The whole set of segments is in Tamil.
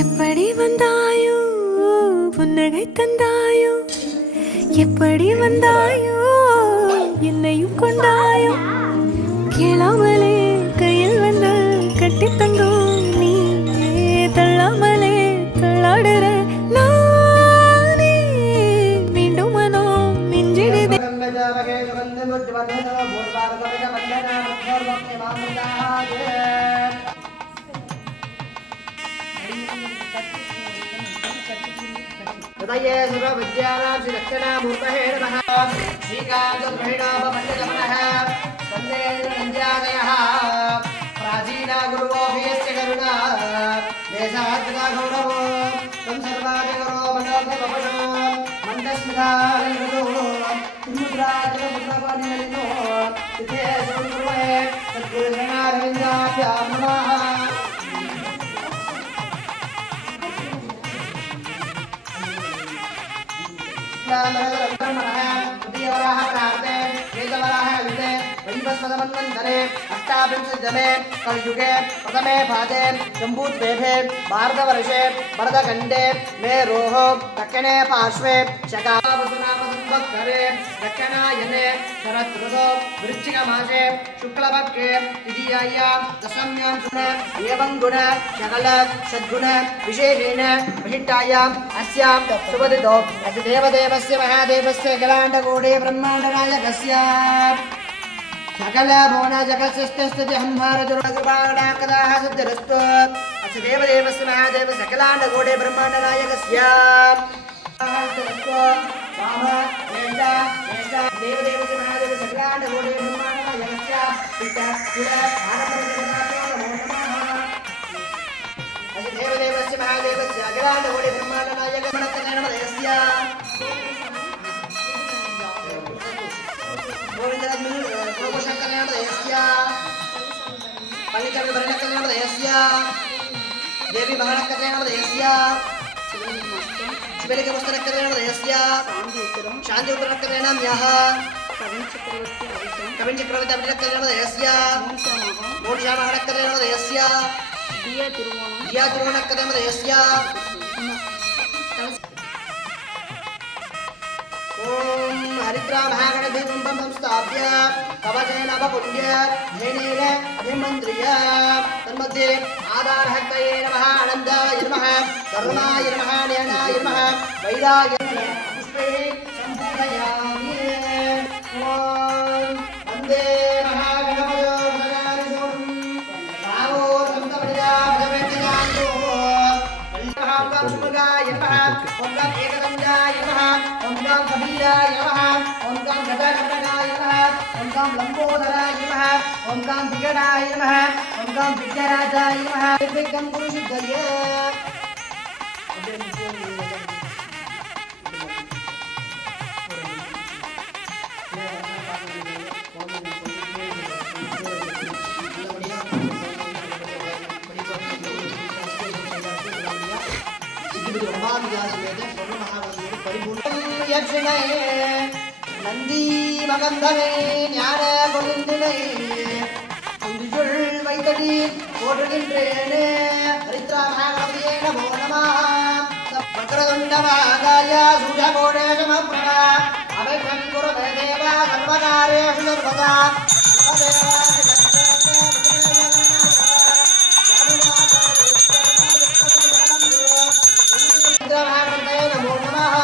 எப்படி வந்தாயோ புன்னகை தந்தாயோ, எப்படி வந்தாயோ என்னையும் கொண்டாயோ, கேளாமலே கையில் வந்து கட்டி தந்தோ நீ, தள்ளாமலே தள்ளாடுற நானே, மீண்டும் மனோ மிஞ்சிடுதே. हृदये सर्वविद्यानां श्रीदक्षिणामूर्तये नमः। श्रीकान्तद्रविणोपमण्डलमनः स्कन्देन्द्रनन्द्यादयः प्राचीना गुरुवोऽभियस्य करुणा देशात्मका गौरवो त्वं सर्वाधिकरो मनोभिवपुषो मन्दस्मितालयृतो त्रिमुद्राजलमुद्रपाणिनलिनो तिथे सुन्दुर्वहे सद्गुरुशरणारविन्दाभ्यां नमः। अष्टाविंशतितमे कलयुगे प्रथमे भागे जम्बूद्वीपे भारतवर्षे भरतखण्डे मेरोः दक्षिणे पार्श्वे शकावसुनामसंवत्सरे दक्षिणायने शरदृतौ वृश्चिकमासे शुक्लपक्षे द्वितीयायां दशम्यां एवं गुण सकल सद्गुण विशेषेण विशिष्टायाम् अस्यां शुभतिथौ अस्य देवदेवस्य महादेवस्य अखिलाण्डकोटि ब्रह्माण्डनायकस्य सकल भुवन जगत्स्थिति हंहारजुर्कृपाणाकदाः सिद्धिरस्तु। अस्य देवदेवस्य महादेवस्य अखिलाण्डकोटि ब्रह्माण्डनायकस्य देवदेवस्य महादेवस्य अखिलाण्डकोटि ब्रह्माण्डनायकस्य अस्य देवदेवस्य महादेवस्य अखिलाण्डकोटि ब्रह्माण्डनायकस्य पल्लिकल्परणकल्याणदयस्य देवी महाकल्याणदयस्य शिवलिंगपुस्तकल्याणदयस्य शांति उत्तरकल्याणम्यः कविं चक्रवर्ती अभिकल्याणदयस्य मोक्षामहकल्याणदयस्य दिया तिरुवणकल्याणदयस्य ओम हरिद्रा महागणपतिं संस्थाप्य कवचेन अपपुण्य धेनेन अभिमन्त्र्य तन्मध्ये आधारहक्तये नमः आनन्दाय नमः धर्माय नमः ज्ञानाय नमः वैराग्याय नमः पुष्पे सम्पूजयामि। ओम वन्दे महागणपतो भगवान् रावो तमतमया भगवत्यान्तो महाकामगाय नमः ओम एकदन्ताय नमः ओम कबीराय नमः ओम गदाधराय नमः ओम लंबोदराय नमः ओम विगणाय नमः ओम विद्याराजाय नमः एकं गुरु सिद्धये। நந்தி மகந்தனை ஞான கொழுந்தினை அங்குள் வைத்தடி போற்றுகின்றேனே ஹரித்ரா மகாகணபதியே நமோ நமः வக்ரதுண்டமாகாய சூர்யகோணேசமப்ரபா அபயம் குருவே தேவா சர்வகாரேஷு சர்வதா நமோ நமः।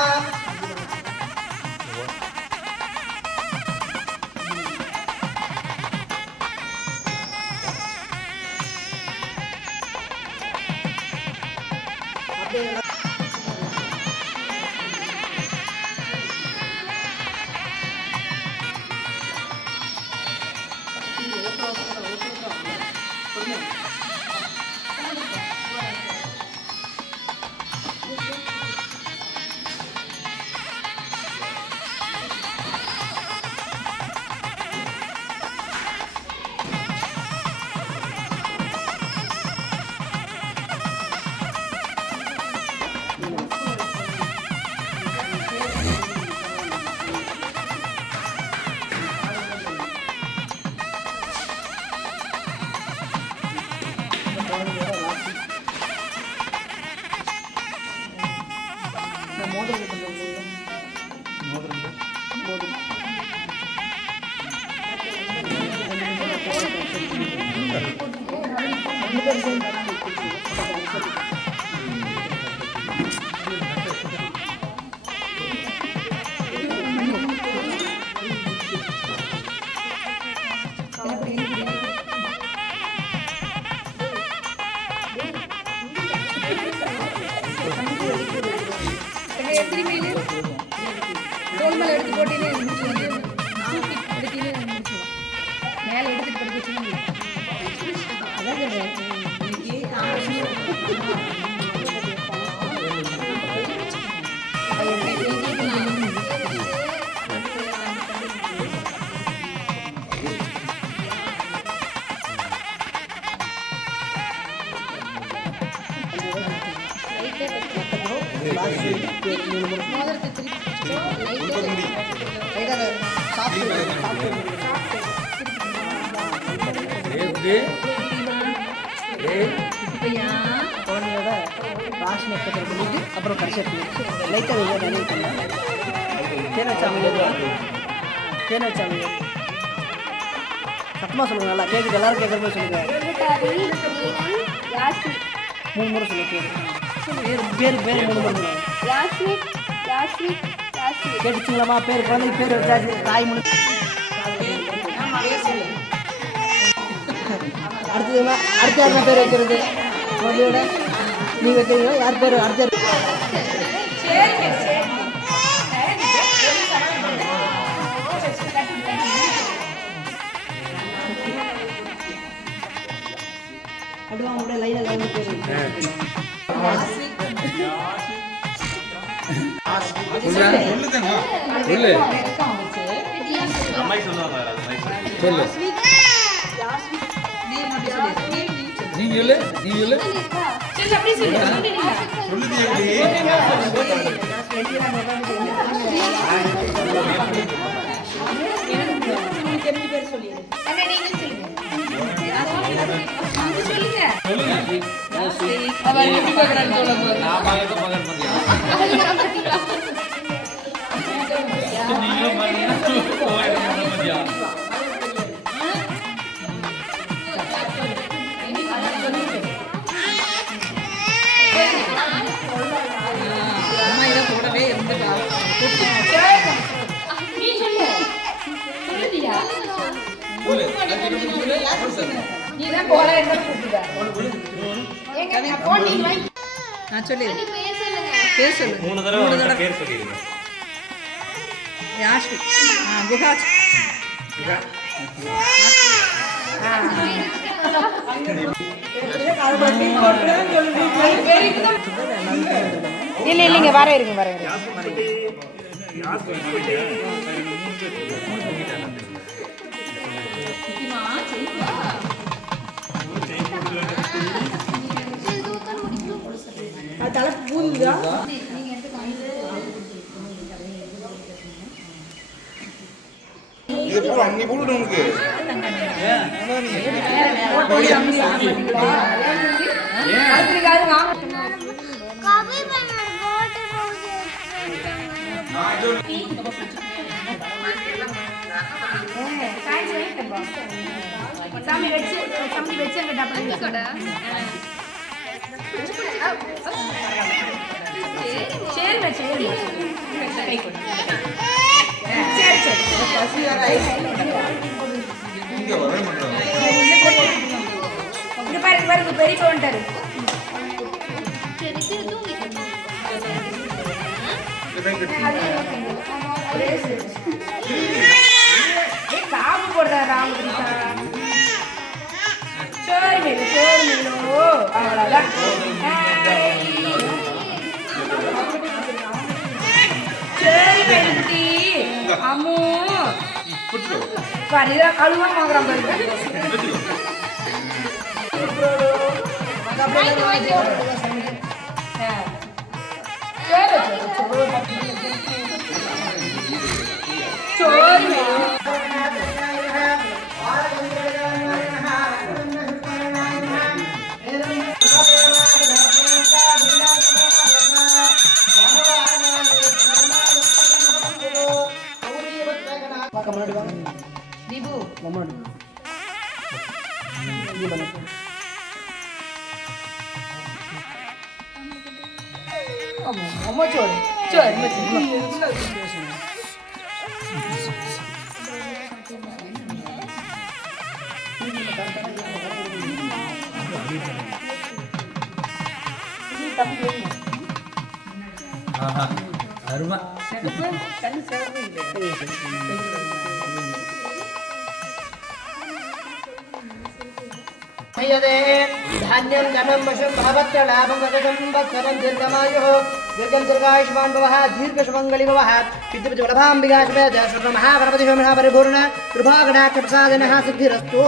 எத்தனை மீன் தோல் மேலே எடுத்து போட்டீங்கன்னா முடிச்சுடுவேன். தூக்கி எடுத்தீங்கன்னா முடிச்சுடுவேன். மேலே எடுத்துட்டு படுக்க வச்சுன்னா அதான் குழந்தையோட ராசினை பண்ணிட்டு அப்புறம் கடைசியாக லைட்டாக நினைவு பண்ணேன். தேனச்சாமி சத்தமாக சொல்லுங்க, நல்லா கேட்குது, எல்லாரும் கேட்குற மாதிரி சொல்லுங்க. 3 முறை சொல்லுங்க. பேர் 3 முறை கேட்டுச்சுங்களாம்மா? பேர் குழந்தைக்கு பேர் வச்சாச்சு. தாய் முன்னு அடுத்ததுன்னா அடுத்த யாருன்னா பேர் வைக்கிறது குழந்தையோட நீங்கள் வைக்கிறீங்களா? யார் பேர் அடுத்த? அடுவா உங்களோட லைனில் லைன் பேர் நான் சொல்லி பேர் சொல்லு. 3 தடவை பேர் சொல்லிடுங்க. யாஷ்வி குஹாச் இல்லைங்க வர இருங்க. தலை பூந்துதா இது பூரா அன்னி போடு நமக்கு சாமி வச்சு அங்க டப்பா பாருங்க பெரிய போன்ட்டாரு. காப்பு போடுறாரு ராமகிருஷ்ணா. சோறு அவ்வளோதான். சரி பெருட்டி அம்மு பரிதான் கழுவா வாங்குறான் பாருங்க. அம்மா சோறு சோறு அருமா धान्यं धनं वशं भवत्य लाभं वदतं वत्सरं दीर्घमायुः दीर्घं दीर्घायुष्मान् भवः दीर्घशुमङ्गली भवः सिद्धिपतिवल्लभाम्बिकाश्वेद श्रीमहागणपतिः महापरिपूर्ण कृपाकटाक्षप्रसादनः सिद्धिरस्तु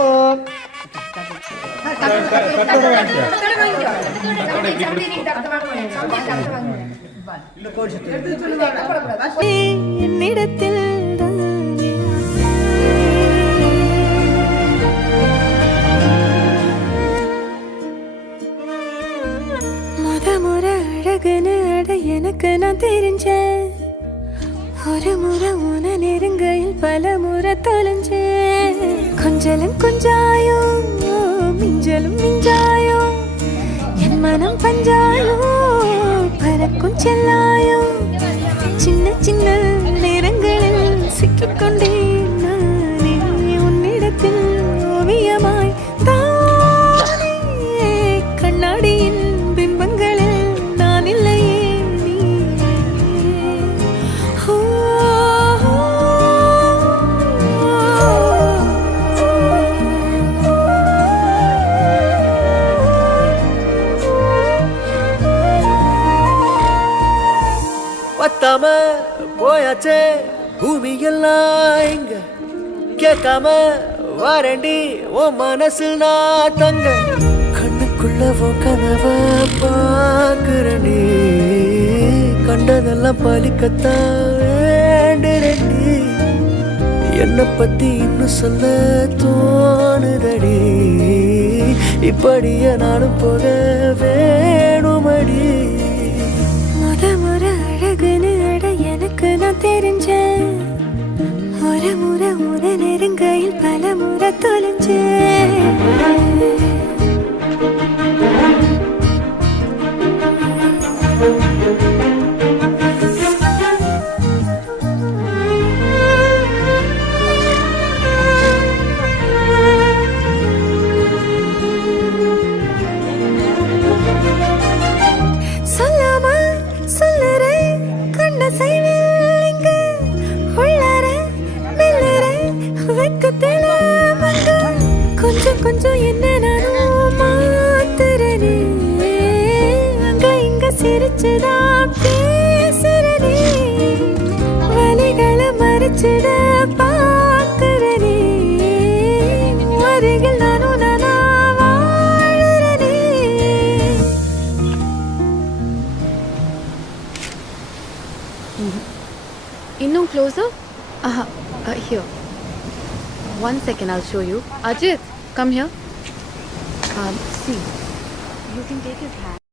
என்னிடத்தில் முறை அழகுன்னு அட எனக்கு நான் தெரிஞ்சேன் ஒரு முறை உன நெருங்கையில் பல முறை தொலைஞ்சேன் கொஞ்சலும் கொஞ்சாயோ மிஞ்சலும் மிஞ்சாயோ என் மனம் பஞ்சாயோ பறக்கும் செல்லாயோ சின்ன சின்ன நேரங்களில் சிக்கிக்கொண்டேன் நானே உன்னிடத்தில் ஓவியமாய் தானே கண்ணாடியின் பிம்பங்களில் நான் இல்லையே நீ பத்தாம போயாச்சே பூமி எல்லாம் இங்க கேட்காம வாரண்டி உன் மனசில் நான் தங்க கண்ணுக்குள்ள உன் கனவ பாக்குறனே கண்டதெல்லாம் பலிக்கத்தான் வேண்டுறேன்டி என்னை பத்தி இன்னும் சொல்ல தோணுதடி இப்படியே நானும் போக வேணுமடி முறை அழகுன்னு அட எனக்கு நான் தெரிஞ்சேன் ஒரு முறை உன நெருங்கையில் பல முறை தொலைஞ்சேன் கொஞ்சம் கொஞ்சம் என்ன நானும் மாத்துறனே அங்க இங்க சிரிச்சுதா பேசுறனே வலிகளை மறைச்சிட பாக்குறனே அருகில் நானும் நானா வாழுறனே இன்னும் closer? Here. 1 second, I'll show you. Ajit, come here. See, you can take his hand.